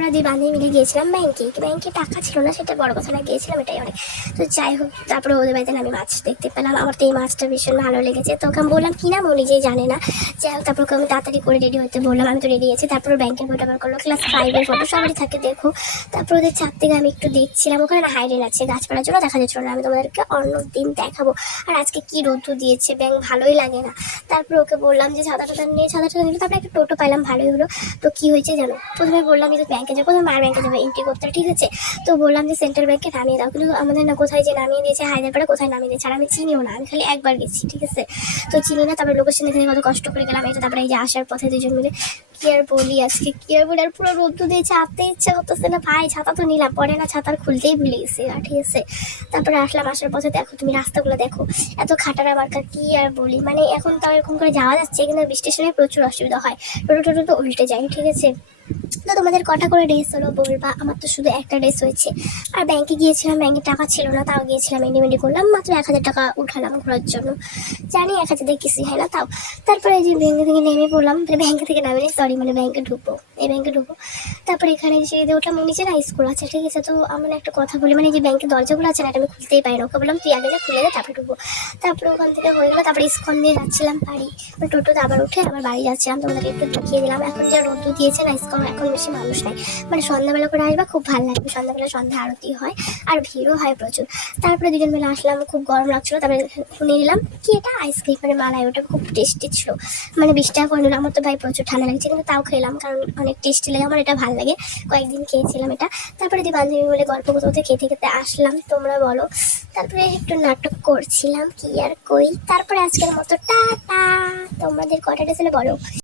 আমরা দুই বান্ধবী মিলে গিয়েছিলাম ব্যাংকে টাকা ছিল না, সেটা বড় কথা না, গিয়েছিলাম এটাই অনেক। তো যাই হোক, তারপরে ওদের বাড়িতে আমি মাছ দেখতে পেলাম, আমার তো এই মাছটা ভীষণ ভালো লেগেছে। তো ওকে আমি বললাম কি নাম, ও নিজেই জানে না। যাই হোক, তারপর ওকে আমি তাড়াতাড়ি করে রেডি হতে বললাম, আমি তো রেডি আছি। তারপর ব্যাংকের বইটা বার করলো, ক্লাস 5-এর ফটো সবারই থাকে দেখো। তারপর ওদের ছাদ থেকে আমি একটু দেখছিলাম, ওখানে না হাইডেন আছে, গাছপালার জন্য দেখা যাচ্ছিল না। আমি তোমাদেরকে অন্য দিন দেখাবো। আর আজকে কি রোদ্দুর দিয়েছে, ব্যাংক ভালোই লাগে না। তারপর ওকে বললাম যে ছাতাটা নিয়ে, ছাতাটা নিলে তারপরে একটা টোটো পাইলাম, ভালোই হলো। তো কি হয়েছে জানো, প্রথমে বললাম যে ব্যাংকে যাবো, প্রথমে মার ব্যাংকে যাবো এন্ট্রি করতে, ঠিক আছে। তো বললাম যে সেন্ট্রাল ব্যাংকে নামিয়ে দাও, কিন্তু আমাদের না কোথায় যে নামিয়ে দিয়েছে, হায়দ্রাবাদে কোথায় নামিয়ে দিয়েছে, আর আমি চিনিও না, আমি খালি একবার গেছি, ঠিক আছে। তো চিনি না, তারপরে লোকেশন দেখে কত কষ্ট করে গেলাম এটা। তারপরে এই যে আসার পথে দুজন মিলে কি আর বলি, আজকে কি আর বলি, আর পুরো রোদ্দুর দিয়েছে, আনতে ইচ্ছা করতেছে না ভাই। ছাতা তো নিলাম, পরে না ছাতার খুলতেই ভুলে গেছি, আর ঠিক আছে। তারপরে আসলাম, আসার পথে দেখো তুমি রাস্তাগুলো দেখো, এত খাটারা মার্কা, কি আর বলি। মানে এখন তাও এরকম করে যাওয়া যাচ্ছে, কিন্তু বৃষ্টির সময় প্রচুর অসুবিধা হয়, টোটো তো উল্টে যায়, ঠিক আছে। তো তোমাদের কটা করে ড্রেস হলো বলবা, আমার তো শুধু একটা ড্রেস হয়েছে। আর ব্যাংকে গিয়েছিলাম, ব্যাংকে টাকা ছিল না, তাও গিয়েছিলাম, এন্ডিমেন্টি করলাম, মাত্র 1000 টাকা উঠালাম ঘোরার জন্য। জানি 1000 দিয়ে কিছুই হয় না তাও। তারপরে এই যে ব্যাংকে থেকে নেমে পড়লাম, ব্যাংকে থেকে নামে সরি, মানে ব্যাংকে ঢুকবো, এই ব্যাংকে ঢুকবো। তারপরে এখানে এসে উঠলাম, নিচে না স্কুল আছে, ঠিক আছে। তো আমার একটা কথা বলি, মানে যে ব্যাংকের দরজাগুলো আছে না, এটা আমি খুলতেই পারি না। ওকে বললাম তুই আগে যা, খুলে দে, তারপরে ঢুকবো। তারপরে ওখান থেকে হয়ে গেলো, তারপরে ইস্কন দিয়ে যাচ্ছিলাম বাড়ি, টোটোতে আবার উঠে আবার বাড়ি যাচ্ছিলাম। তোমাদেরকে একটু দেখিয়ে দিলাম। এখন যে রোদ্দুর দিয়েছে না, ইস্কন এখন বেশি মানুষ নাই, মানে সন্ধ্যাবেলা করে আসবা, খুব ভালো লাগবে। সন্ধ্যাবেলা সন্ধ্যা আরতি হয়, আর ভিড়ও হয় প্রচুর। তারপরে দুজন মিলে আসলাম, খুব গরম লাগছিল, তারপরে নিয়ে নিলাম কি এটা আইসক্রিম, মানে মালাই, ওটা খুব টেস্টি ছিল, মানে 20 টাকা করে নিলাম। আমার তো ভাই প্রচুর ঠান্ডা লাগছে, কিন্তু তাও খেলাম, কারণ অনেক টেস্টি লাগে, আমার এটা ভালো লাগে, কয়েকদিন খেয়েছিলাম এটা। তারপরে যে বান্ধবী বলে গল্প করতে খেতে খেতে আসলাম, তোমরা বলো। তারপরে একটু নাটক করছিলাম, কি আর কই। তারপরে আজকের মতো টাটা। তোমাদের কটা ডেসেলে বলো।